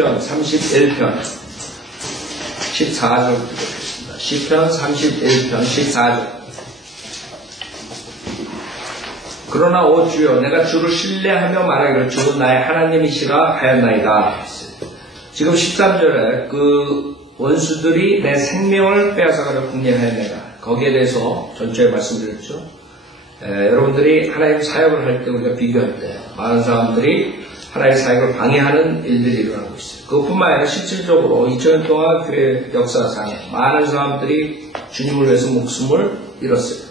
시편 31편 14절 드리겠습니다. 시편 31편 14절. 그러나 오 주여 내가 주를 신뢰하며 말하기를 주는 나의 하나님이시라 하였나이다. 지금 13절에 그 원수들이 내 생명을 빼앗아가려 궁리하였나이다. 거기에 대해서 전주에 말씀드렸죠. 여러분들이 하나님 사역을 할 때 우리가 비교할 때 많은 사람들이 하나님의 사역을 방해하는 일들이 일어나고 있어요. 그것뿐만 아니라 실질적으로 2000년 동안 교회 역사상에 많은 사람들이 주님을 위해서 목숨을 잃었어요.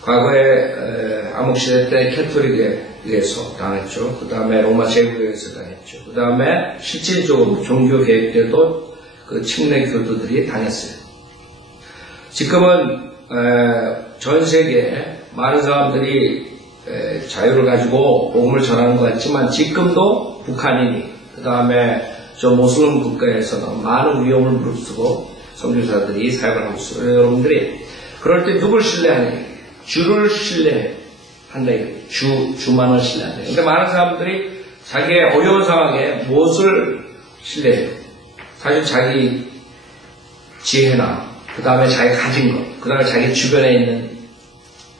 과거에 암흑시대 때 캐톨릭에 의해서 당했죠. 그 다음에 로마 제국에 의해서 당했죠. 그 다음에 실질적으로 종교 개혁 때도 그 침례 교도들이 당했어요. 지금은 전 세계에 많은 사람들이 자유를 가지고 복음을 전하는 것 같지만 지금도 북한인이 그 다음에 저 모슬림 국가에서는 많은 위험을 무릅쓰고 선교사들이 사역을 하고 있어요. 여러분들이 그럴 때 누굴 신뢰하냐? 주를 신뢰한다. 주만을 신뢰한다. 그러니까 많은 사람들이 자기의 어려운 상황에 무엇을 신뢰해요? 사실 자기 지혜나 그 다음에 자기 가진 것, 그 다음에 자기 주변에 있는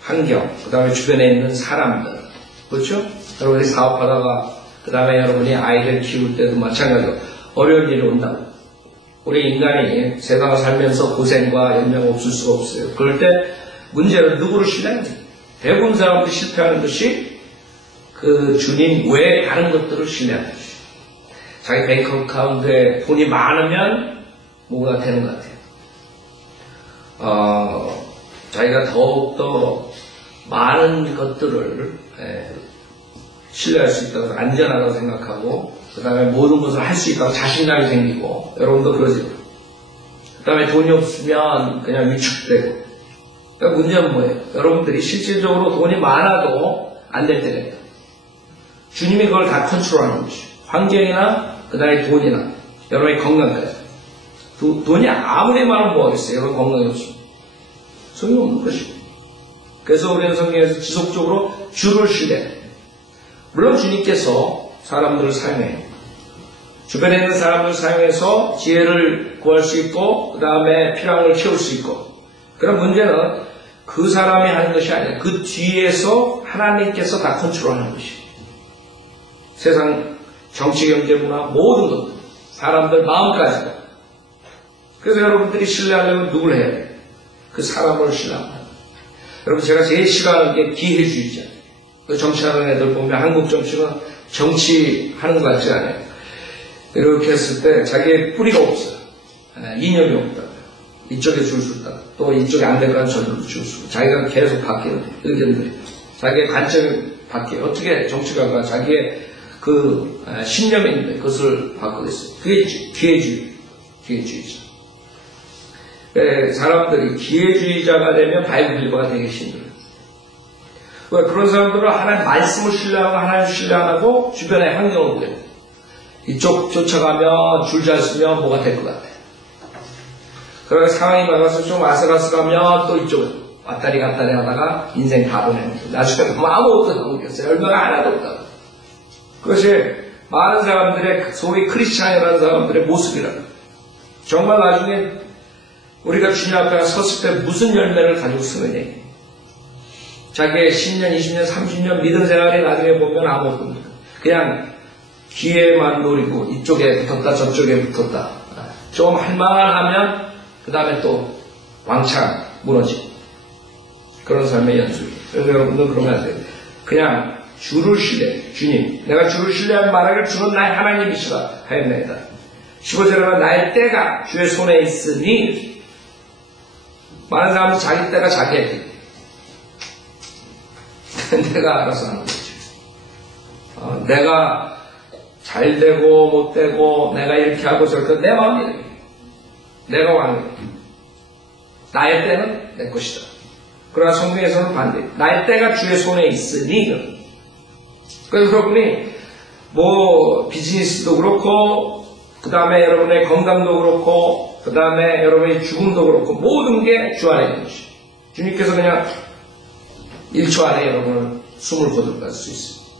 환경, 그 다음에 주변에 있는 사람들, 그렇죠? 여러분이 사업하다가, 그 다음에 여러분이 아이들 키울 때도 마찬가지로 어려운 일이 온다고. 우리 인간이 세상을 살면서 고생과 연명 없을 수가 없어요. 그럴 때 문제는 누구를 신뢰하는지. 대부분 사람들이 실패하는 것이 그 주님 외에 다른 것들을 신뢰하는 것이죠. 자기 뱅크 어카운트에 돈이 많으면 뭐가 되는 것 같아요. 자기가 더욱더 많은 것들을 신뢰할 수 있다고 안전하다고 생각하고 그 다음에 모든 것을 할 수 있다고 자신감이 생기고 여러분도 그러죠. 그 다음에 돈이 없으면 그냥 위축되고 그러니까 문제는 뭐예요? 여러분들이 실질적으로 돈이 많아도 안 될 때가 있다. 주님이 그걸 다 컨트롤하는 것이죠. 환경이나 그 다음에 돈이나 여러분의 건강까지 돈이 아무리 많으면 뭐하겠어요? 여러분 건강이 없으면 소용없는 것이고 그래서 우리는 성경에서 지속적으로 주를 신뢰해요. 물론 주님께서 사람들을 사용해요. 주변에 있는 사람들을 사용해서 지혜를 구할 수 있고 그 다음에 필요한 걸 채울 수 있고 그런 문제는 그 사람이 하는 것이 아니라 그 뒤에서 하나님께서 다 컨트롤하는 것이에요. 세상 정치, 경제, 문화 모든 것들 사람들 마음까지도 그래서 여러분들이 신뢰하려면 누굴 해야 돼요? 그 사람을 신뢰합니다. 여러분 제가 제일 싫어하는 게 기회주의자. 그 정치하는 애들 보면 한국 정치는 정치하는 것 같지 않아요. 이렇게 했을 때 자기의 뿌리가 없어요. 이념이 없다. 이쪽에 줄 수 있다. 또 이쪽에 안 되거나 저쪽으로 줄 수 있고 자기가 계속 바뀌어요. 의견들이. 자기의 관점이 바뀌어요. 어떻게 정치가가 자기의 그 신념이 있는데 그것을 바꾸고 있어요. 그게 기회주의자. 사람들이 기회주의자가 되면 바이블 빌더가 되기 힘들어요. 왜 그런 사람들은 하나님 말씀을 신뢰하고 하나님 신뢰 안 하고 주변의 환경을 보여요. 이쪽 쫓아가면 줄 잘 쓰면 뭐가 될 것 같아요. 그러다 상황이 막아서 좀 아슬아슬하면 또 이쪽으로 왔다리 갔다리 하다가 인생 다 보내는 거예요. 나중에 아무것도 안 먹겠어요. 얼마가 하나도 없다고. 그것이 많은 사람들의 소위 크리스찬이라는 사람들의 모습이라고. 정말 나중에 우리가 주님 앞에 섰을 때 무슨 열매를 가지고 쓰느냐. 자기의 10년, 20년, 30년 믿음 생활이 나중에 보면 아무것도 없습니다. 그냥 기회만 노리고 이쪽에 붙었다 저쪽에 붙었다. 좀 할만하면 그 다음에 또 왕창 무너지고 그런 삶의 연속이에요. 그래서 여러분들 그러면 안 돼요. 그냥 주를 신뢰, 주님. 내가 주를 신뢰한 말하기를 주는 나의 하나님이시라 하였나이다. 15절에는 나의 때가 주의 손에 있으니 많은 사람은 자기 때가 자기에게 내가 알아서 하는 거죠. 내가 잘 되고 못 되고 내가 이렇게 하고 저렇게 내 마음이에요. 내가 왕이에요. 나의 때는 내 것이다. 그러나 성경에서는 반대. 나의 때가 주의 손에 있으니 그래서 그렇군요. 뭐 비즈니스도 그렇고 그 다음에 여러분의 건강도 그렇고 그 다음에 여러분의 죽음도 그렇고 모든 게 주 안에 있는 것이에요. 주님께서 그냥 1초 안에 여러분을 숨을 거둘 수 있습니다.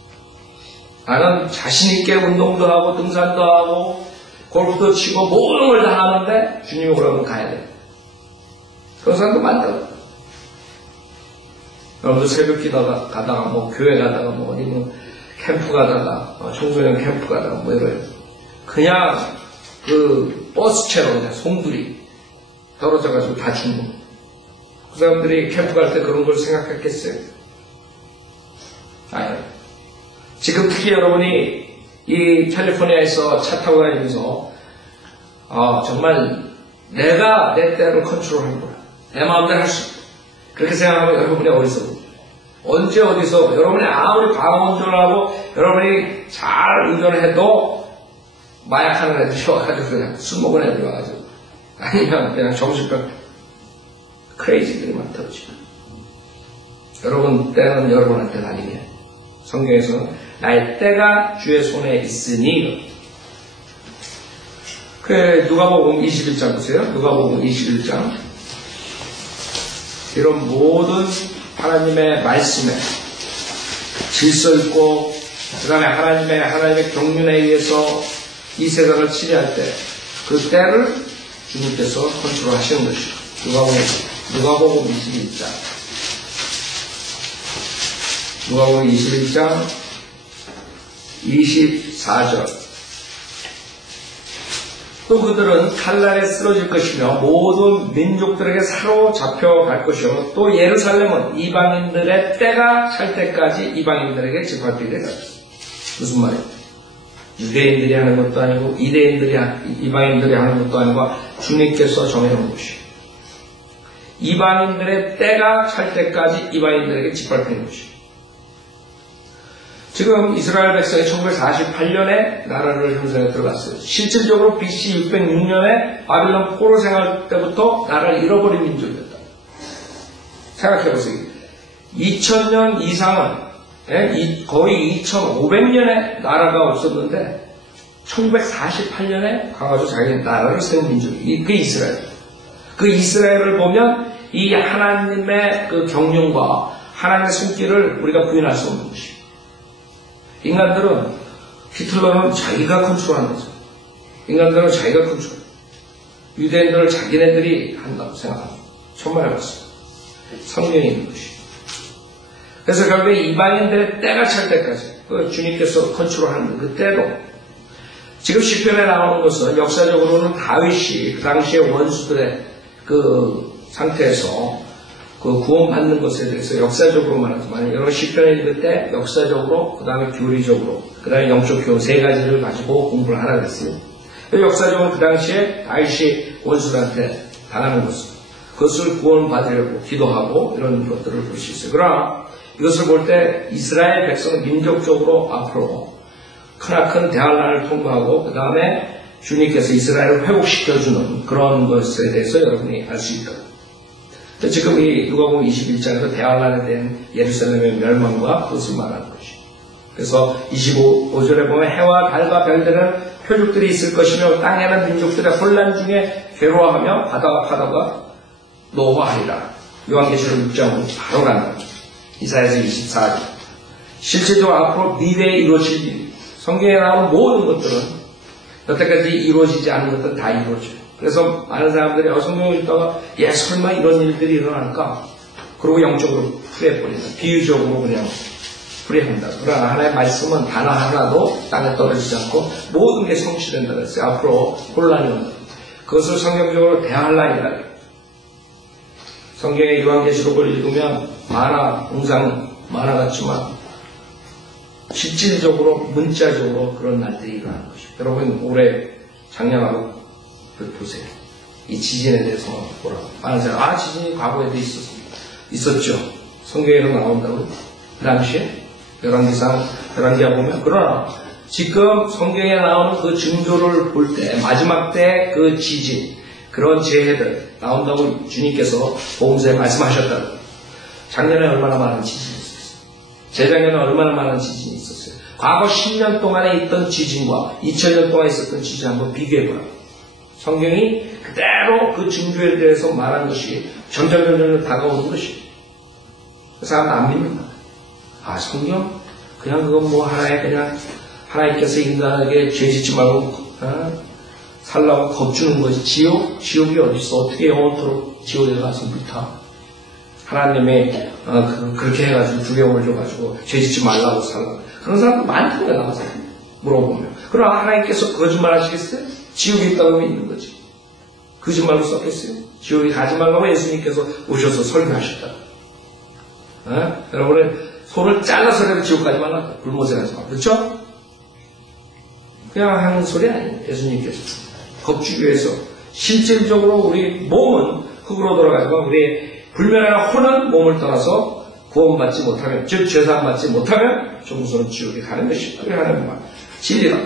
나는 자신있게 운동도 하고 등산도 하고 골프도 치고 모든 걸 다 하는데 주님이 오라면 가야 돼. 그런 사람도 많다. 여러분들 새벽 기도 가다가 뭐 교회 가다가 뭐 어디 뭐 캠프 가다가 청소년 캠프 가다가 뭐 이래요. 그냥 그 버스채로 그냥 송두리 떨어져가지고 다 죽는 거예요. 그 사람들이 캠프 갈 때 그런 걸 생각했겠어요? 아니요. 지금 특히 여러분이 이 캘리포니아에서 차 타고 다니면서 정말 내가 내 때를 컨트롤하는 거야. 내 마음대로 할 수 있다. 그렇게 생각하면 여러분이 어디서 언제 어디서 여러분이 아무리 방어운전을 하고 여러분이 잘 운전을 해도 마약하는 애들이 와가지고 그냥 술 먹은 애들이 와가지고 아니면 그냥 정신병 크레이지들이 많다고 지금. 여러분 때는 여러분한테 아니게 성경에서는 나의 때가 주의 손에 있으니. 그래, 누가복음 21장 보세요. 누가복음 21장. 이런 모든 하나님의 말씀에 질서 있고 그 다음에 하나님의 경륜에 의해서 이 세상을 치리할 때 그 때를 주님께서 컨트롤 하시는 것이죠. 누가복음 21장. 누가복음 21장 24절. 또 그들은 칼날에 쓰러질 것이며 모든 민족들에게 사로잡혀 갈 것이요. 또 예루살렘은 이방인들의 때가 찰 때까지 이방인들에게 짓밟히게 되다. 무슨 말이에요? 유대인들이 하는 것도 아니고 이방인들이 하는 것도 아니고 주님께서 정해놓은 것이에요. 이방인들의 때가 찰 때까지 이방인들에게 짓밟히는 것이에요. 지금 이스라엘 백성이 1948년에 나라를 형성에 들어갔어요. 실질적으로 BC 606년에 바빌론 포로 생활 때부터 나라를 잃어버린 민족이었다. 생각해보세요. 2000년 이상은 거의 2500년에 나라가 없었는데 1948년에 가가지고 자기 나라를 세운 민족이 그게 이스라엘. 그 이스라엘을 보면 이 하나님의 그 경륜과 하나님의 손길을 우리가 부인할 수 없는 것이에요. 인간들은 히틀러는 자기가 컨트롤하는 거죠. 인간들은 자기가 컨트롤. 유대인들을 자기네들이 한다고 생각합니다. 천만에 봤습니다. 성경이 있는 것이에요. 그래서 결국에 이방인들의 때가 찰 때까지 그 주님께서 컨트롤하는 그때도 지금 시편에 나오는 것은 역사적으로는 다윗이 그 당시의 원수들의 그 상태에서 그 구원받는 것에 대해서 역사적으로 말하지만 여러 시편을 읽을 때 역사적으로 그 다음에 교리적으로 그 다음에 영적 교훈 세 가지를 가지고 공부를 하라 그랬어요. 역사적으로 그 당시에 다윗이 원수들한테 당하는 그것을 구원받으려고 기도하고 이런 것들을 볼 수 있어요. 그러나 이것을 볼 때 이스라엘 백성은 민족적으로 앞으로 크나큰 대환란을 통과하고 그 다음에 주님께서 이스라엘을 회복시켜주는 그런 것에 대해서 여러분이 알 수 있다. 지금 이 누가복음 21장에서 대환란에 대한 예루살렘의 멸망과 그것을 말하는 것이죠. 그래서 25절에 보면 해와 달과 별들은 표적들이 있을 것이며 땅에는 민족들의 혼란 중에 괴로워하며 바다가 노화하리라. 요한계시록 6장으로 바로 간다. 이사야서 24절. 실제적으로 앞으로 미래에 이루어질 일, 성경에 나오는 모든 것들은 여태까지 이루어지지 않은 것들은 다 이루어져요. 그래서 많은 사람들이 성경을 읽다가 설마 이런 일들이 일어날까? 그러고 영적으로 풀이해버린다. 비유적으로 그냥 풀이한다. 그러나 하나님의 말씀은 단어 하나도 땅에 떨어지지 않고 모든 게 성취된다 그랬어요. 앞으로 혼란이 온다. 그것을 성경적으로 대환란이라. 성경의 요한계시록을 읽으면 만화 같지만 실질적으로 문자적으로 그런 날들이 일어나는 것이죠. 여러분 올해 작년하고 보세요. 이 지진에 대해서 뭐라고 많은 사람 지진이 과거에도 있었죠. 성경에도 나온다고. 그 당시에 열왕기하 보면 그러나 지금 성경에 나오는 그 징조를 볼 때 마지막 때 그 지진 그런 재해들 나온다고 주님께서 복음서에 말씀하셨다고. 작년에 얼마나 많은 지진이 있었어요. 재작년에 얼마나 많은 지진이 있었어요. 과거 10년 동안에 있던 지진과 2000년 동안에 있었던 지진 한번 비교해보라고. 성경이 그대로 그 징조에 대해서 말한 것이 점점 다가오는 것이에요. 그 사람은 안 믿는다. 성경? 그냥 그건 뭐 하나의 그냥 하나님께서 인간에게 죄 짓지 말고 살라고 겁주는 것이 지옥이 어딨어. 어떻게 영원토록 지옥에 가서 불타. 하나님의 그렇게 해가지고 두려움을 줘가지고 죄 짓지 말라고 살라. 그런 사람도 많다고요. 나가서 물어보면. 그럼 하나님께서 거짓말 하시겠어요? 지옥에 있다고 믿는 거지. 거짓말로 썼겠어요? 지옥에 가지 말라고 예수님께서 오셔서 설교하셨다. 여러분의 손을 잘라서라도 지옥 가지 말라. 불못에 가지 말라. 그렇죠? 그냥 하는 소리 아니에요. 예수님께서 겁주기 위해서 실질적으로 우리 몸은 흙으로 돌아가지만 우리의 불멸한 혼은 몸을 떠나서 구원받지 못하면, 즉 죄사함받지 못하면 종수는 지옥에 가는 것이다. 그게 하나님의 말 진리다.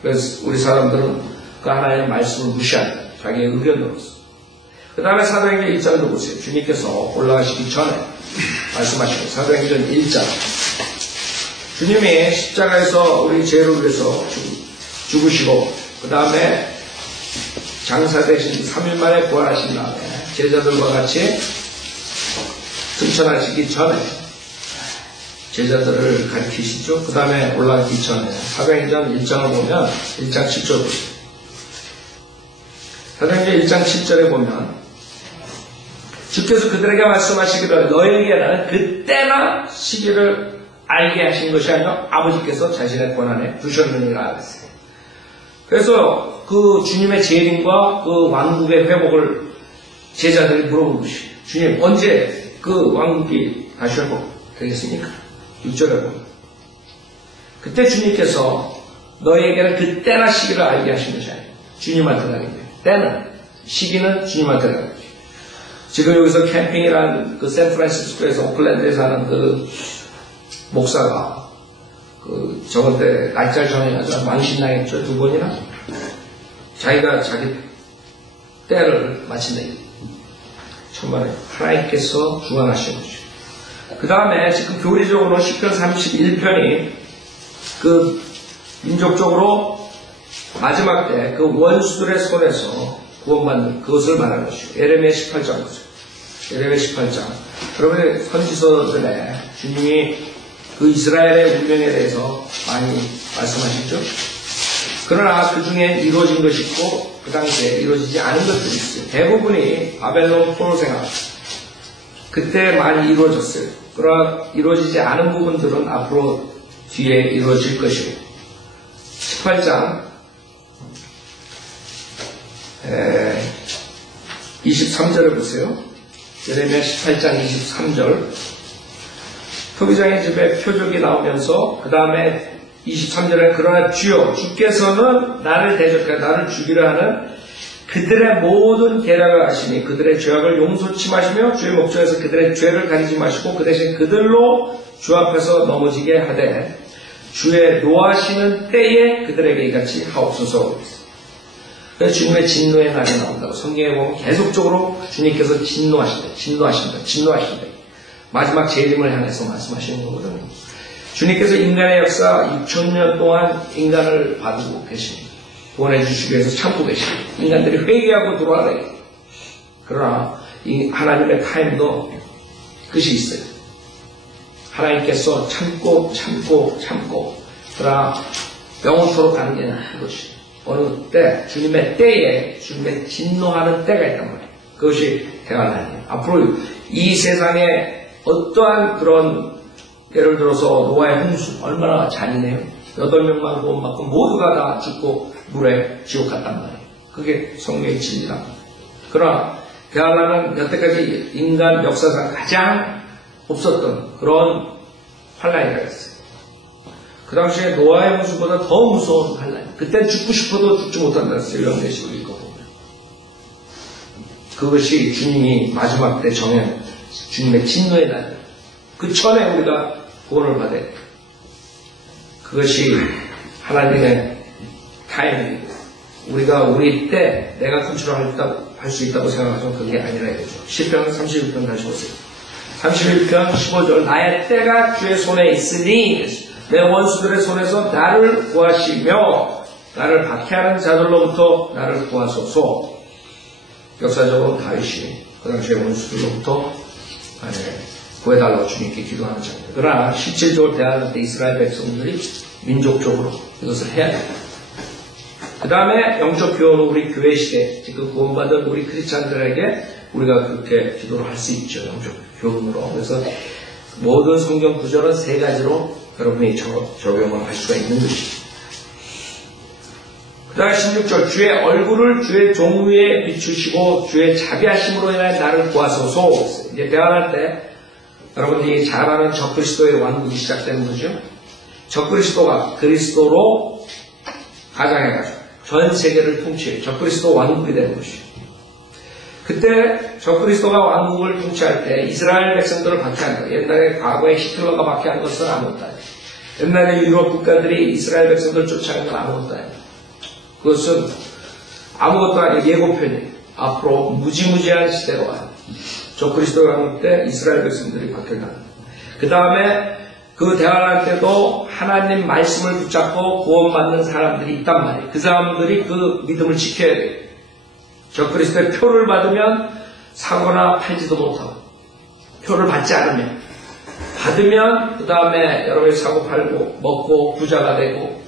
그래서 우리 사람들은 그 하나님의 말씀을 무시한다. 자기의 의견으로서. 그 다음에 사도행전 1장도 보세요. 주님께서 올라가시기 전에 말씀하시고 사도행전 1장 주님이 십자가에서 우리 죄를 위해서 죽으시고 그 다음에 장사되신 3일 만에 부활하신 다음에 제자들과 같이 승천하시기 전에 제자들을 가르치시죠. 그 다음에 올라가기 전에 사도행전 1장을 보면 1장 7절 보세요. 사도행전 1장 7절에 보면 주께서 그들에게 말씀하시기를 너에게는 그때나 시기를 알게 하신 것이 아니라 아버지께서 자신의 권한에 두셨느니라 했어요. 그래서 그 주님의 재림과 그 왕국의 회복을 제자들이 물어본 것이에요. 주님 언제 그 왕국이 다시 회복되겠습니까? 6절에 보면 그때 주님께서 너에게는 그때나 시기를 알게 하신 것이 아니에요. 주님한테 달린 거예요. 때는 시기는 주님한테 달린 거예요. 지금 여기서 캠핑이라는 그 샌프란시스코에서 오클랜드에서 하는 그 목사가 그 저번 때 날짜를 정해가지고 망신당했죠. 2번이나 자기가 자기 때를 마친다. 정말 하나님께서 주관하신 거죠. 그 다음에 지금 교리적으로 시편 31편이 그 민족적으로 마지막 때 그 원수들의 손에서 구원받는 그것을 말하는 것이고 예레미야 18장 보세요. 예레미야 18장 여러분의 선지서들에 주님이 그 이스라엘의 운명에 대해서 많이 말씀하시죠. 그러나 그 중에 이루어진 것이 있고 그 당시에 이루어지지 않은 것들이 있어요. 대부분이 바벨론 포로 생활 그때 많이 이루어졌어요. 그러나 이루어지지 않은 부분들은 앞으로 뒤에 이루어질 것이고 18장 23절을 보세요. 예레미야 18장 23절 토기장의 집에 표적이 나오면서 그 다음에 23절에 그러나 주여 주께서는 나를 대적하여 나를 죽이려 하는 그들의 모든 계략을 아시니 그들의 죄악을 용서치 마시며 주의 목전에서 그들의 죄를 가리지 마시고 그 대신 그들로 주 앞에서 넘어지게 하되 주의 노하시는 때에 그들에게 이같이 하옵소서. 그래서 주님의 진노의 날이 나온다고 성경에 보면 계속적으로 주님께서 진노하신다. 마지막 재림을 향해서 말씀하시는 거거든요. 주님께서 인간의 역사 6,000년 동안 인간을 봐두고 계십니다. 구원해 주시기 위해서 참고 계십니다. 인간들이 회개하고 들어와라. 그러나 이 하나님의 타임도 끝이 있어요. 하나님께서 참고 그러나 영원토록 가는 게 나은 것이 어느 때 주님의 때에 주님의 진노하는 때가 있단 말이에요. 그것이 대환란이에요. 앞으로 이 세상에 어떠한 그런 예를 들어서 노아의 홍수 얼마나 잔인해요. 8명만 구원받고 모두가 다 죽고 물에 지옥 갔단 말이에요. 그게 성경의 진리다. 그러나 대환란은 여태까지 인간 역사상 가장 없었던 그런 환란이라 했어요. 그 당시에 노아의 홍수보다 더 무서운 환란. 그때 죽고 싶어도 죽지 못한다 했어요. 요한계시록 읽어보면. 그것이 주님이 마지막 때 정한 주님의 진노의 날. 그 전에 우리가 구원을 받아야 돼요. 그것이 하나님의 타임이고 우리가 우리 때 내가 컨트롤 할 수 있다고 생각하면 그게 아니라 이거죠. 시편 31편 다시 보세요. 31편 15절 나의 때가 주의 손에 있으니 내 원수들의 손에서 나를 구하시며 나를 박해하는 자들로부터 나를 구하소서. 역사적으로 다윗이 그 당시에 원수들로부터 구해달라고 주님께 기도하는 자입니다. 그러나 실질적으로 대항할 때 이스라엘 백성들이 민족적으로 이것을 해야 됩니다. 그 다음에 영적 교훈은 우리 교회 시대, 지금 구원받은 우리 크리스찬들에게 우리가 그렇게 기도를 할 수 있죠. 영적 교훈으로. 그래서 모든 성경 구절은 세 가지로 여러분이 적용을 할 수가 있는 것입니다. 그 다음에 16절, 주의 얼굴을 주의 종 위에 비추시고 주의 자비하심으로 인하여 나를 구하소서. 이제 대화할 때 여러분들이 잘 아는 적그리스도의 왕국이 시작되는 거죠. 적그리스도가 그리스도로 가장해가지고 전 세계를 통치해 적그리스도 왕국이 되는 것이죠. 그때 적그리스도가 왕국을 통치할 때 이스라엘 백성들을 박해한 거. 옛날에 과거에 히틀러가 박해한 것은 아무것도 아니에요. 옛날에 유럽 국가들이 이스라엘 백성들을 쫓아낸 건 아무것도 아니에요. 그것은 아무것도 아니에요. 예고편이에요. 앞으로 무지무지한 시대로 와요. 적그리스도가 왕국 때 이스라엘 백성들이 박해당합니다. 그 다음에 그 대화를 할 때도 하나님 말씀을 붙잡고 구원받는 사람들이 있단 말이에요. 그 사람들이 그 믿음을 지켜야 돼요. 적그리스도의 표를 받으면 사거나 팔지도 못하고, 표를 받지 않으면, 받으면 그 다음에 여러분이 사고 팔고 먹고 부자가 되고,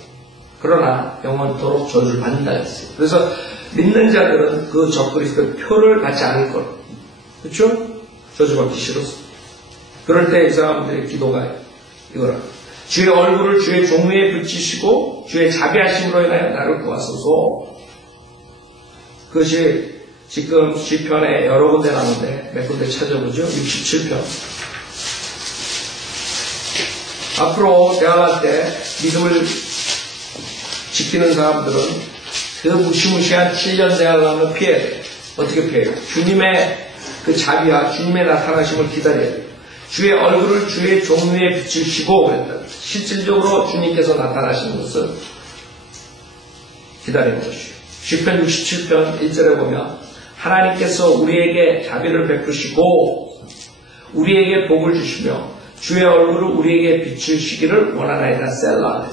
그러나 영원토록 저주를 받는다 했어요. 그래서 믿는 자들은 그 적그리스도의 표를 받지 않을 것. 그렇죠? 저주받기 싫어서. 그럴 때 이 사람들의 기도가 이거라. 주의 얼굴을 주의 종 위에 비치시고 주의 자비하심으로 인하여 나를 구하소서. 그것이 지금 시편에 여러 군데 나오는데 몇 군데 찾아보죠. 67편. 앞으로 대화할 때 믿음을 지키는 사람들은 그 무시무시한 7년 대화를 하면 피해야 돼요. 어떻게 피해요? 주님의 그 자비와 주님의 나타나심을 기다려야 돼요. 주의 얼굴을 주의 종 위에 비추시고 그랬다. 실질적으로 주님께서 나타나시는 것을 기다리는 것이에요. 시편 67편 1절에 보면 하나님께서 우리에게 자비를 베푸시고 우리에게 복을 주시며 주의 얼굴을 우리에게 비추시기를 원하나이다. 셀라.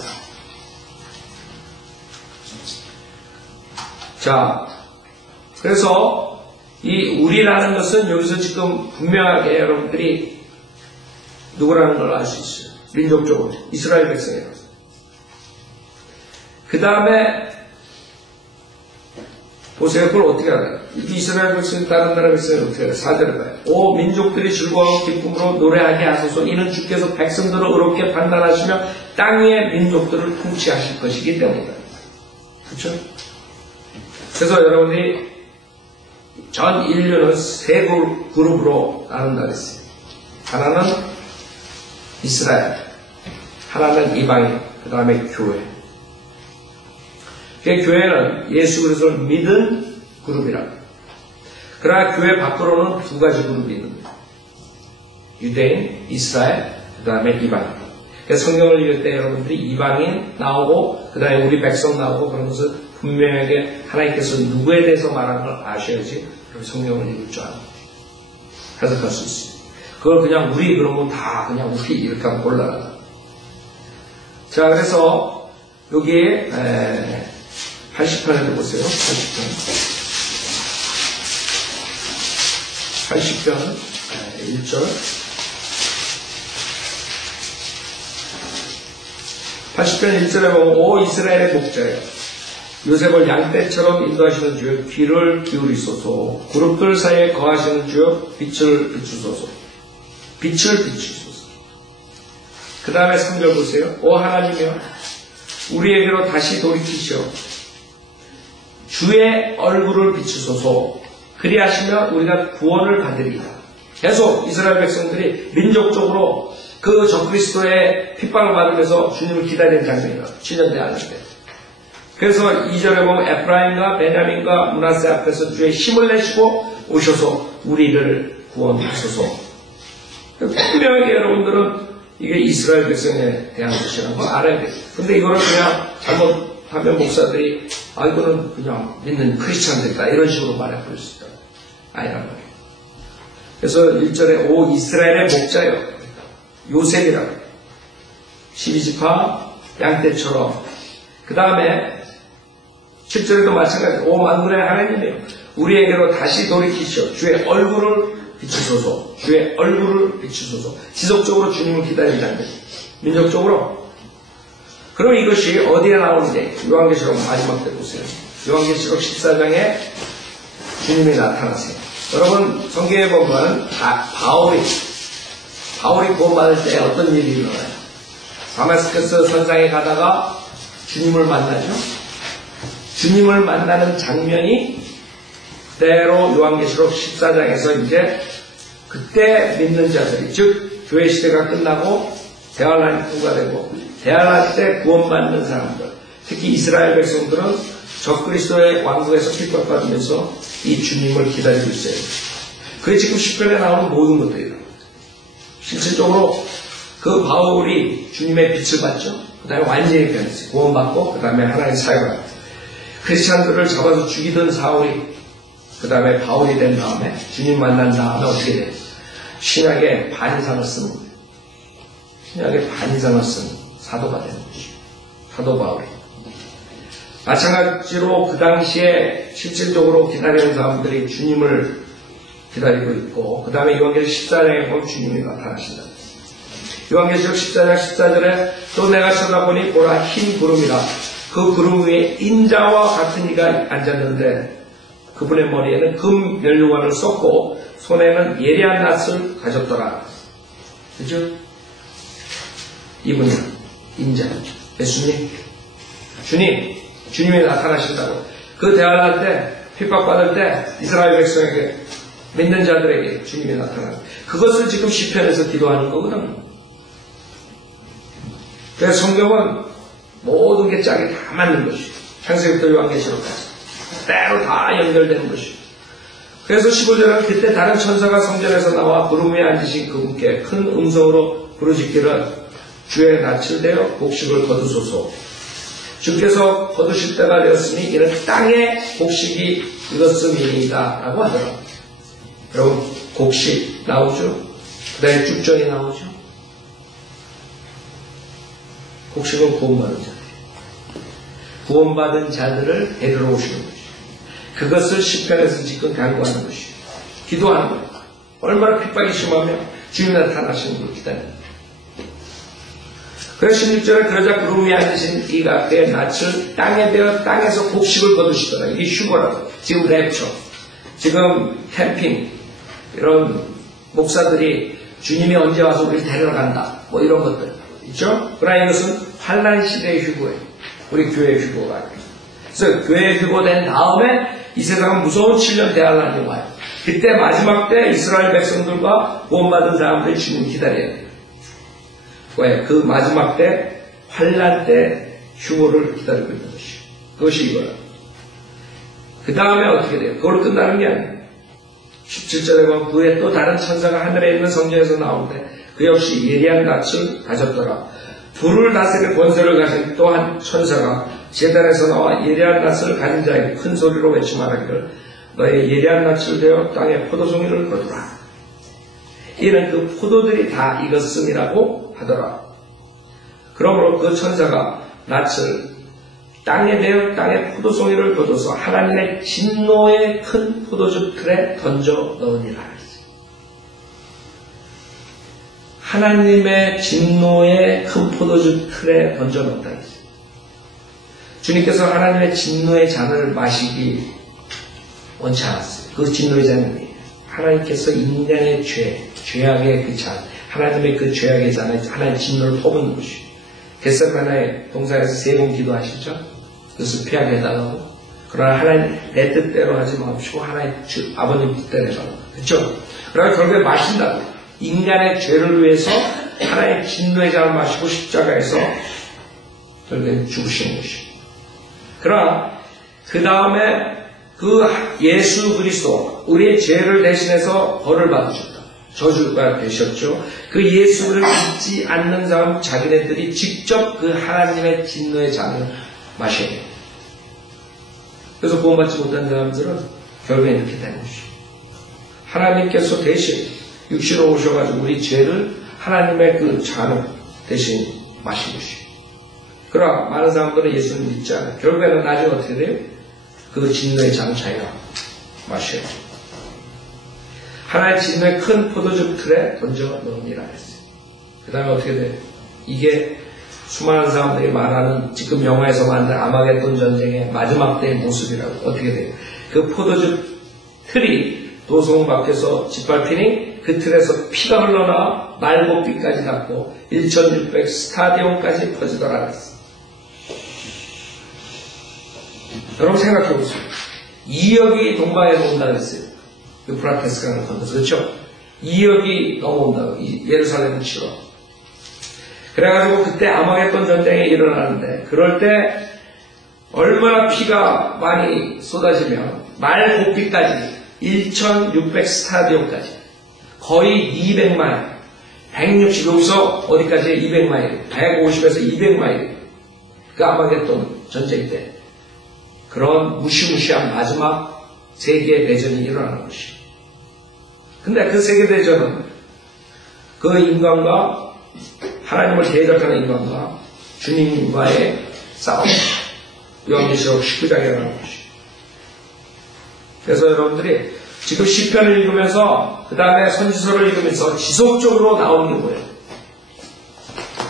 자, 그래서 이 우리라는 것은 여기서 지금 분명하게 여러분들이 누구라는 걸 알 수 있어요. 민족적으로 이스라엘 백성이에요. 그 다음에 보세요. 그걸 어떻게 알아요? 이스라엘 백성이 다른 나라 백성이 어떻게 알아요? 4절에 봐요. 오 민족들이 즐거워하고 기쁨으로 노래하게 하소서. 이는 주께서 백성들을 의롭게 판단하시며 땅 위의 민족들을 통치하실 것이기 때문이다. 그렇죠? 그래서 여러분들이 전 인류는 세 그룹으로 나눈다 그랬어요. 하나는 이스라엘, 하나는 이방인, 그 다음에 교회. 그 교회는 예수 그리스도를 믿은 그룹이라고. 그러나 교회 밖으로는 두 가지 그룹이 있는 거예요. 유대인, 이스라엘, 그 다음에 이방인. 그래서 성경을 읽을 때 여러분들이 이방인 나오고, 그 다음에 우리 백성 나오고 그런 것을 분명하게 하나님께서 누구에 대해서 말하는 걸 아셔야지 성경을 읽을 줄 알아요. 해석할 수 있어요. 그걸 그냥 우리 그러면 다 그냥 우리 이렇게 하면 곤란하다. 자, 그래서 여기에 80편에도 보세요. 80편 1절 80편 1절에 보면 오 이스라엘의 목자여 요셉을 양떼처럼 인도하시는 주여 귀를 기울이소서. 그룹들 사이에 거하시는 주여 빛을 비추소서. 빛을 비추소서. 그 다음에 3절 보세요. 오 하나님이여 우리에게로 다시 돌이키시어 주의 얼굴을 비추소서. 그리하시면 우리가 구원을 받으리라. 계속 이스라엘 백성들이 민족적으로 그 적그리스도의 핍박을 받으면서 주님을 기다리는 장면이에요. 7년 대하는 때. 그래서 2절에 보면 에프라임과 베냐민과 므낫세 앞에서 주의 힘을 내시고 오셔서 우리를 구원하소서. 분명하게 여러분들은 이게 이스라엘 백성에 대한 것이라는 걸 알아야 돼요. 근데 이거를 그냥 잘못하면 목사들이 이거는 그냥 믿는 크리스찬들이다 이런 식으로 말해버릴 수 있다. 아니란 말이에요. 그래서 1절에 오 이스라엘의 목자여 요셉이라고 12지파 양떼처럼 그 다음에 7절에도 마찬가지 오 만군의 하나님이여 우리에게로 다시 돌이키시오 주의 얼굴을 비추소서. 주의 얼굴을 비추소서. 지속적으로 주님을 기다린다는 거죠. 민족적으로. 그럼 이것이 어디에 나오는지 요한계시록 마지막 때 보세요. 요한계시록 14장에 주님이 나타나세요. 여러분 성경에 보면 바울이 구원받을 때 어떤 일이 일어나요? 다마스커스 선상에 가다가 주님을 만나죠. 주님을 만나는 장면이 그대로 요한계시록 14장에서 이제 그때 믿는 자들이, 즉 교회 시대가 끝나고 대환란이 통과되고 대환란 때 구원받는 사람들, 특히 이스라엘 백성들은 적그리스도의 왕국에서 핍박받으면서 이 주님을 기다리고 있어요. 그게 지금 10편에 나오는 모든 것들이에요. 실질적으로 그 바울이 주님의 빛을 받죠. 그 다음에 완전히 변했어요. 구원받고 그 다음에 하나님 사역을 합니다. 크리스찬들을 잡아서 죽이던 사울이 그 다음에 바울이 된 다음에 주님 만난 다음에 어떻게 돼요? 신약의 반이상을 쓰는 거예요. 신약의 반이상을 쓰는 사도가 되는 것이죠. 사도 바울이. 마찬가지로 그 당시에 실질적으로 기다리는 사람들이 주님을 기다리고 있고 그 다음에 요한계시록 14장에 보면 주님이 나타나신다. 요한계시록 14장 14절에 또 내가 쳐다보니 보라 흰 구름이라 그 구름 위에 인자와 같은 이가 앉았는데 그분의 머리에는 금 면류관을 썼고 손에는 예리한 낫을 가졌더라. 그죠? 이분이 인자 예수님 주님이 나타나신다고. 그 대환란 때 핍박받을 때 이스라엘 백성에게 믿는 자들에게 주님이 나타나는 그것을 지금 시편에서 기도하는 거거든요. 그래서 성경은 모든 게 짝이 다 맞는 것이에요. 창세기부터 요한계시록까지 때로 다 연결되는 것이에요. 그래서 15절은 그때 다른 천사가 성전에서 나와 구름 위에 앉으신 그분께 큰 음성으로 부르짖기를 주의 낯을 대어 곡식을 거두소서. 주께서 거두실 때가 되었으니 이는 땅의 곡식이 익었음이니이다 라고 하더라고요. 여러분 곡식 나오죠? 그 다음에 쭉정이 나오죠? 곡식은 구원받은 자들. 구원받은 자들을 데리러 오시는 것이죠. 그것을 시편에서 지금 간구하는 것이죠. 기도하는 거예요. 얼마나 핍박이 심하면 주님 나타나시는 걸 기다립니다. 그래서 16절에 그러자 구름 위에 앉으신 이가 그의 낯을 땅에 대어 땅에서 곡식을 거두시더라. 이게 휴거라고. 지금 랩처, 지금 캠핑, 이런 목사들이 주님이 언제 와서 우리를 데리러 간다. 뭐 이런 것들. 있죠? 그러나 이것은 환난 시대의 휴거예요. 우리 교회 휴거가 아니에요. 그래서 교회 휴거된 다음에 이 세상은 무서운 7년 대환란이 와요. 그때 마지막 때 이스라엘 백성들과 구원받은 사람들이 주님 기다려야 돼요. 왜? 그 마지막 때 환난 때 휴거를 기다리고 있는 것이에요. 그것이 이거예요. 그 다음에 어떻게 돼요? 그걸로 끝나는 게 아니에요. 17절에 보면 그에 또 다른 천사가 하늘에 있는 성전에서 나오는데 그 역시 예리한 낯을 가졌더라. 불을 다스릴 권세를 가진 또 한 천사가 제단에서 나와 예리한 낯을 가진 자에게 큰 소리로 외치 말하기를 너의 예리한 낯을 대어 땅에 포도송이를 거두라. 이는 그 포도들이 다 익었음이라고 하더라. 그러므로 그 천사가 낯을 땅에 대어 땅에 포도송이를 거둬서 하나님의 진노의 큰 포도주 틀에 던져 넣으니라. 하나님의 진노의 큰 포도주 틀에 던져 넣었다. 주님께서 하나님의 진노의 잔을 마시기 원치 않았어요. 그 진노의 잔이 하나님께서 인간의 죄악의 그 잔, 하나님의 그 죄악의 잔에 하나님의 진노를 퍼붓는 것이에요. 겟세마네 동산에서 3번 기도하시죠? 그것을 피하게 해달라고. 그러나 하나님 내 뜻대로 하지 마시고 하나님 아버님 뜻대로 해달라고. 그렇죠? 그러나 결국에 마신다고. 인간의 죄를 위해서 하나님의 진노의 잔을 마시고 십자가에서 결국에 죽으시는 것이에요. 그러나 그 다음에 그 예수 그리스도 우리의 죄를 대신해서 벌을 받으셨다. 저주가 되셨죠. 그 예수를 믿지 않는 사람 자기네들이 직접 그 하나님의 진노의 잔을 마셔야 돼요. 그래서 구원받지 못한 사람들은 결국에 이렇게 되는 것이죠. 하나님께서 대신 육신으로 오셔가지고 우리 죄를 하나님의 그 잔을 대신 마신 것이에요. 그러나 많은 사람들은 예수를 믿지 않아요. 결국에는 나중에 어떻게 돼요? 그 진노의 잔을 자기가 마셔야 돼요. 하나의 진노의 큰 포도주 틀에 던져 넣으니라 했어요. 그 다음에 어떻게 돼요? 이게 수많은 사람들이 말하는 지금 영화에서 만든 아마겟돈 전쟁의 마지막 때의 모습이라고 어떻게 돼요? 그 포도주 틀이 도성 밖에서 짓밟히니 그 틀에서 피가 흘러나와 말고삐까지 닿고 1600 스타디움까지 퍼지더라 그랬어. 여러분 생각해 보세요. 2억이 동방에 온다 그랬어요. 유프라테스 강을 건너서. 그렇죠? 2억이 넘어온다고. 예루살렘을 치러. 그래가지고 그때 아마겟돈 전쟁이 일어나는데 그럴 때 얼마나 피가 많이 쏟아지면 말 고삐까지 1600 스타디움까지 거의 200마일 160 여기서 어디까지 200마일 150에서 200마일 그 아마겟돈 전쟁 때 그런 무시무시한 마지막 세계대전이 일어나는 것이에요. 근데 그 세계대전은 그 인간과 하나님을 대적하는 인간과 주님과의 싸움 요한계시록 19장에 일어나는 것이에요. 그래서 여러분들이 지금 시편을 읽으면서 그 다음에 선지서를 읽으면서 지속적으로 나오는 게 뭐예요?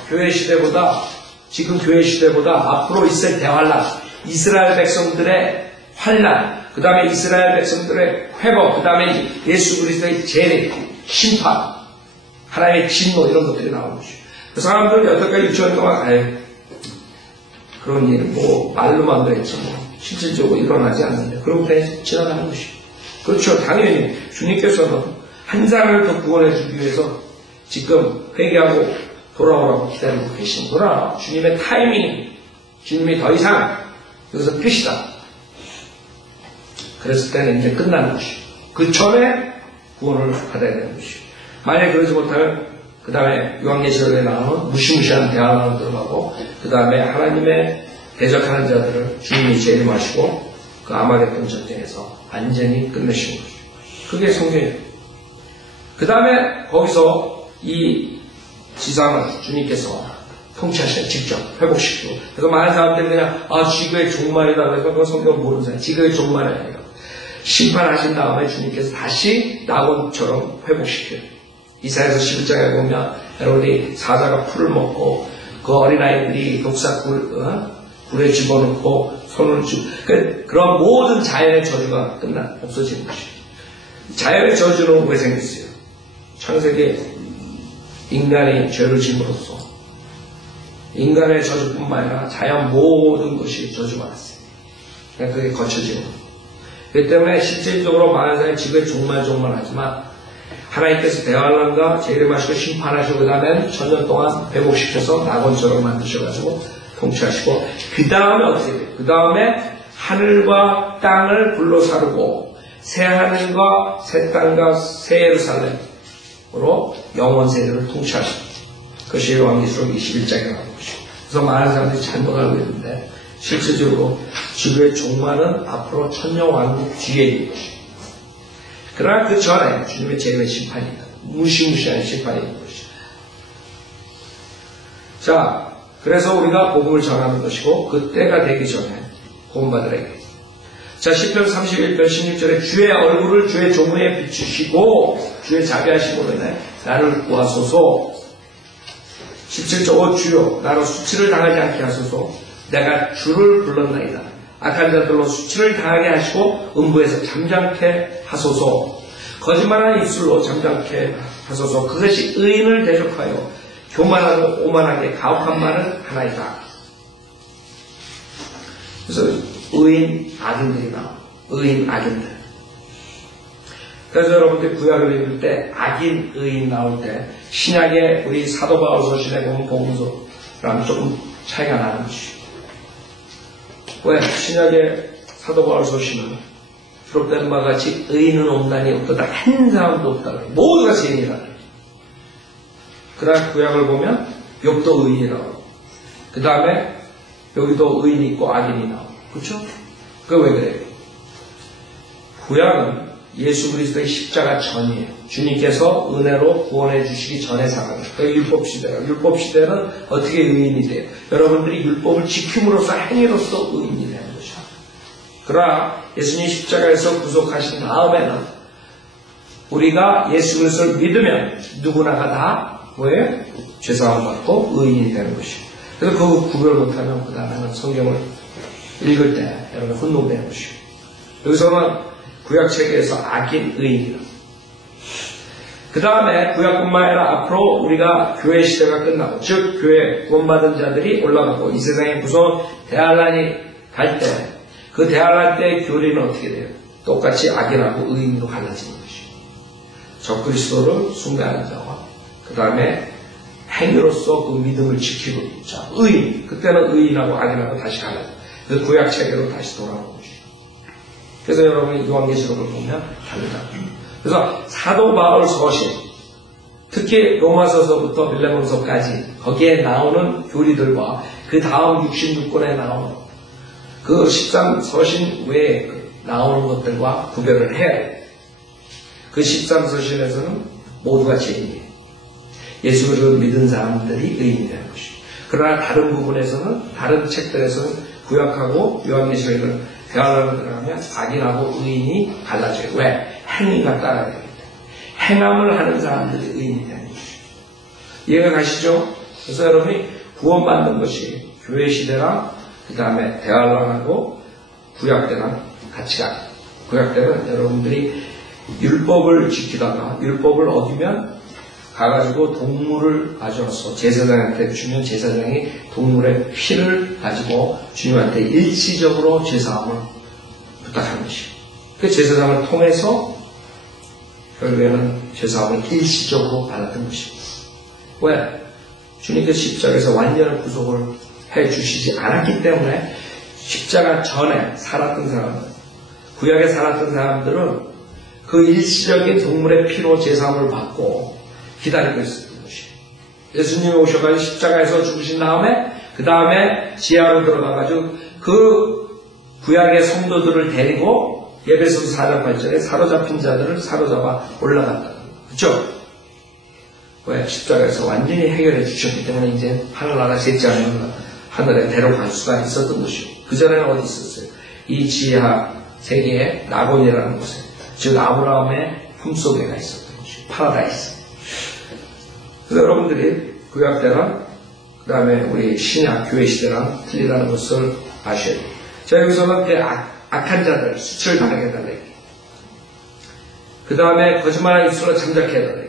교회 시대보다 지금 교회 시대보다 앞으로 있을 대환란 이스라엘 백성들의 환란 그 다음에 이스라엘 백성들의 회복 그 다음에 예수 그리스도의 재림 심판 하나님의 진노 이런 것들이 나오는 것이에요. 그 사람들은 여태까지 6천 동안 그런 일은 뭐 말로만 그랬지 뭐 실질적으로 일어나지 않는데 그러고 그냥 지나가는 것이에요. 그렇죠. 당연히 주님께서는 한 사람을 더 구원해 주기 위해서 지금 회개하고 돌아오라고 기다리고 계시는구나. 주님의 타이밍 주님이 더 이상 여기서 끝이다. 그랬을 때는 이제 끝나는 것이에요. 그 전에 구원을 받아야 되는 것이에요. 만약에 그러지 못하면 그 다음에 요한계시록에 나오는 무시무시한 대환란으로 들어가고 그 다음에 하나님의 대적하는 자들을 주님이 재림하시고 그 아마겟돈 전쟁에서 완전히 끝내시는 거죠. 그게 성경이에요. 그 다음에 거기서 이 지상을 주님께서 통치하시는 직접 회복시키고 그래서 많은 사람들이 그냥 지구의 종말이다 그래서 그건 성경 모르는 사람 지구의 종말이 아니라 심판하신 다음에 주님께서 다시 낙원처럼 회복시켜요. 이사야서 11장에 보면 여러분이 사자가 풀을 먹고 그 어린아이들이 독사굴에 집어넣고 손을 그런 모든 자연의 저주가 없어지는 것이에요. 자연의 저주는 왜 생겼어요? 창세기 인간이 죄를 짐으로써 인간의 저주뿐만 아니라 자연 모든 것이 저주받았어요. 그러니까 그게 거쳐지는 거예요. 그렇기 때문에 실질적으로 많은 사람이 지구에 종말하지만 하나님께서 대환란과 재림하시고 심판하시고 그 다음에 천년 동안 회복시켜서 낙원처럼 만드셔가지고 통치하시고 그 다음에 어떻게 돼요? 그 다음에 하늘과 땅을 불러사르고 새 하늘과 새 땅과 새 예루살렘으로 영원 세대를 통치하십니다. 그것이 요한계시록 21장에 나오는 것이고 그래서 많은 사람들이 잘못 알고 있는데 실질적으로 지구의 종말은 앞으로 천년왕국 뒤에 있는 것입니다. 그러나 그 전에 주님의 재림의 심판이다. 무시무시한 심판이 있는 것입니다. 자, 그래서 우리가 복음을 전하는 것이고 그 때가 되기 전에 구원받으라게. 자, 시편 31편 16절에 주의 얼굴을 주의 종우에 비추시고 주의 자비하심으로 인해 나를 구하소서. 17절 오 주여 나로 수치를 당하지 않게 하소서. 내가 주를 불렀나이다. 악한 자들로 수치를 당하게 하시고 음부에서 잠잠케 하소서. 거짓말하는 입술로 잠잠케 하소서. 그것이 의인을 대적하여 교만하고 오만하게 가혹한 말을 하나이다. 그래서 의인 악인들이 나와. 의인 악인들. 그래서 여러분들 구약을 읽을 때 악인 의인 나올 때 신약의 우리 사도 바울 서신에 보면 복음서랑 조금 차이가 나는 것이죠. 왜? 신약의 사도 바울 서신은 기록된 바와 같이 의인은 없나니 없도다 한 사람도 없다. 모두가 죄인이라. 그러나 구약을 보면 욥도 의인이라고. 그 다음에 여기도 의인이 있고 악인이 나오고. 그렇죠? 그게 왜 그래요? 구약은 예수 그리스도의 십자가 전이에요. 주님께서 은혜로 구원해 주시기 전의 상황이에요. 그 율법 시대예요. 율법 시대는 어떻게 의인이 돼요? 여러분들이 율법을 지킴으로써 행위로서 의인이 되는 것이죠. 그러나 예수님 십자가에서 구속하신 다음에는 우리가 예수 그리스도를 믿으면 누구나가 다 뭐예요? 죄사함 받고 의인이 되는 것이에요. 그래서 그 구별 못하면 그 다음에는 성경을 읽을 때 여러분 혼동되는 것이고, 여기서는 구약체계에서 악인, 의인. 그 다음에 구약뿐만 아니라 앞으로 우리가 교회 시대가 끝나고, 즉 교회 구원받은 자들이 올라가고 이 세상에 무서운 대환란이 갈 때, 그 대환란 때의 교리는 어떻게 돼요? 똑같이 악인하고 의인으로 갈라지는 것이에요. 적그리스도를 숭배하는 자와 그 다음에 행위로서 그 믿음을 지키고 있는 자, 의인. 그때는 의인하고 악인하고 다시 갈라져요. 그 구약체계로 다시 돌아오는 것이에요. 그래서 여러분이 요한계시록을 보면 다르다. 그래서 사도 바울 서신, 특히 로마서서부터 빌레몬서까지 거기에 나오는 교리들과 그 다음 66권에 나오는 그 13서신 외에 나오는 것들과 구별을 해야 해요. 그 13서신에서는 모두가 죄인이에요. 예수를 믿은 사람들이 의인이 되는 것이에요. 그러나 다른 부분에서는, 다른 책들에서는 구약하고 요한계시록은 대화를 들어가면 악인하고 의인이 갈라져요. 왜? 행위가 따라야 되기 때문에. 행함을 하는 사람들이 의인이 되는 것이죠. 이해가 가시죠? 그래서 여러분이 구원받는 것이 교회 시대랑 그 다음에 대환란하고 구약 때랑 같이 가요. 구약 때는 여러분들이 율법을 지키다가 율법을 어기면 가가지고 동물을 가져와서 제사장한테 주면 제사장이 동물의 피를 가지고 주님한테 일시적으로 제사함을 부탁하는 것이에요. 그 제사장을 통해서 결국에는 제사함을 일시적으로 받았던 것입니다. 왜? 주님께서 십자가에서 완전한 구속을 해주시지 않았기 때문에 십자가 전에 살았던 사람들, 구약에 살았던 사람들은 그 일시적인 동물의 피로 제사함을 받고 기다리고 있었던 것이에요. 예수님이 오셔가지고 십자가에서 죽으신 다음에 그 다음에 지하로 들어가가지고 그 구약의 성도들을 데리고 에베소서 4장 8절에 사로잡힌 자들을 사로잡아 올라갔다. 그렇죠? 왜? 십자가에서 완전히 해결해 주셨기 때문에 이제 하늘나라 셋째 하늘에 데려갈 수가 있었던 것이고, 그전에는 어디 있었어요? 이 지하 세계의 낙원이라는 곳에, 즉 아브라함의 품속에가 있었던 것이고, 파라다이스. 그래서 여러분들이 구약 때랑 그 다음에 우리 신약 교회 시대랑 틀리다는 것을 아셔야 돼요. 자, 여기서는 그 악한 자들 수치를 당하게 해달라. 그 다음에 거짓말한 입술로 잠자게 해달라.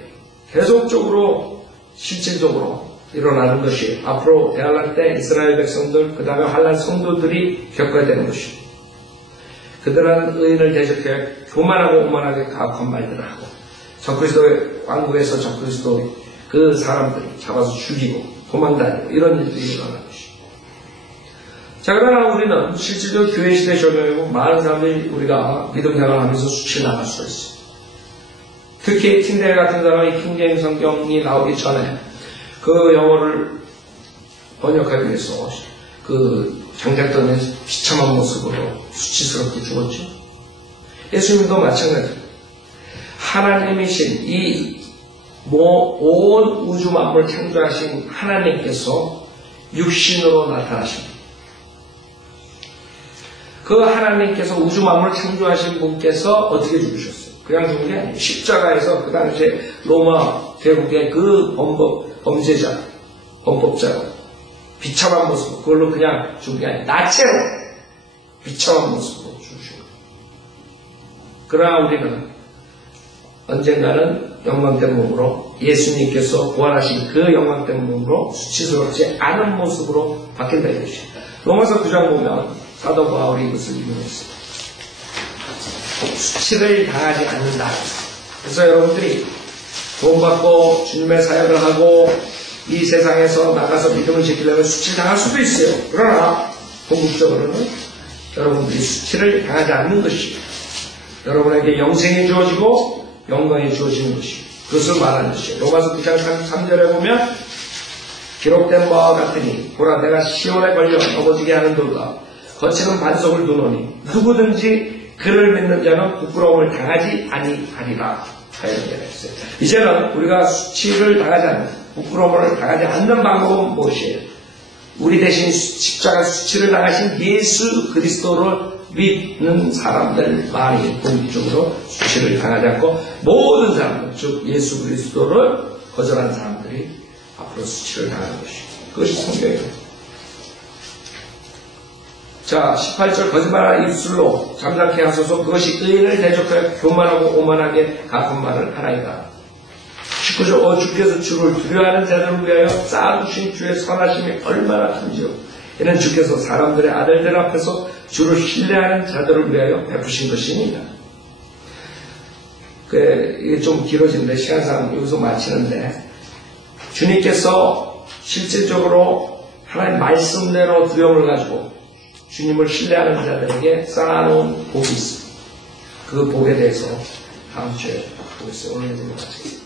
계속적으로 실질적으로 일어나는 것이 앞으로 대환란 때 이스라엘 백성들, 그 다음에 환란 성도들이 겪어야 되는 것이, 그들은 의인을 대적해 교만하고 오만하게 가혹한 말들을 하고 적그리스도의 왕국에서 적그리스도 그 사람들이 잡아서 죽이고 도망다니고 이런 일들이 일어나는 것이. 자, 그러나 우리는 실질적으로 교회 시대 적용이고 많은 사람들이 우리가 믿음 생활하면서 수치를 당할 수 있어요. 특히 틴데일 같은 사람이 킹제임 성경이 나오기 전에 그 영어를 번역하기 위해서 그 장작던에 비참한 모습으로 수치스럽게 죽었죠. 예수님도 마찬가지입니다. 하나님이신 이 온 우주 만물을 창조하신 하나님께서 육신으로 나타나십니다. 그 하나님께서 우주 만물을 창조하신 분께서 어떻게 죽으셨어요? 그냥 죽은 게 아니에요. 십자가에서 그 당시에 로마 제국의 그 범죄자, 범법자, 비참한 모습, 그걸로 그냥 죽은 게 아니에요. 나체로 비참한 모습으로 죽으신 거예요. 그러나 우리는 언젠가는 영광된 몸으로 예수님께서 부활하신 그 영광된 몸으로 수치스럽지 않은 모습으로 바뀐다 이것이에요. 로마서 9장 보면 사도 바울이 이것을 인용했습니다. 수치를 당하지 않는다. 그래서 여러분들이 구원받고 주님의 사역을 하고 이 세상에서 나가서 믿음을 지키려면 수치를 당할 수도 있어요. 그러나 궁극적으로는 여러분들이 수치를 당하지 않는 것이 여러분에게 영생이 주어지고 영광이 주어지는 것이, 그것을 말하는 것이에요. 로마서 9장 3절에 보면 기록된 바와 같으니 보라 내가 시온에 걸려 넘어지게 하는 돌과 거치는 반석을 두노니 누구든지 그를 믿는 자는 부끄러움을 당하지 아니하리라 하여는 얘기가 있어요. 이제는 우리가 수치를 당하지 않는, 부끄러움을 당하지 않는 방법은 무엇이에요? 우리 대신 십자가 수치를 당하신 예수 그리스도를 믿는 사람들만이 궁극적으로 수치를 당하지 않고, 모든 사람들, 즉 예수 그리스도를 거절한 사람들이 앞으로 수치를 당하는 것이죠. 그것이 성경이에요. 자, 18절 거짓말하는 입술로 잠잠케 하소서. 그것이 의인을 대적하여 교만하고 오만하게 갚은 말을 하나이다. 19절 주께서 주를 두려워하는 자들을 위하여 쌓아두신 주의 선하심이 얼마나 큰지요. 이는 주께서 사람들의 아들들 앞에서 주를 신뢰하는 자들을 위하여 베푸신 것이니라. 이게 좀 길어지는데 시간상 여기서 마치는데, 주님께서 실질적으로 하나님 말씀대로 두려움을 가지고 주님을 신뢰하는 자들에게 쌓아놓은 복이 있습니다. 그 복에 대해서 다음 주에 보겠습니다. 오늘 말씀 마치겠습니다.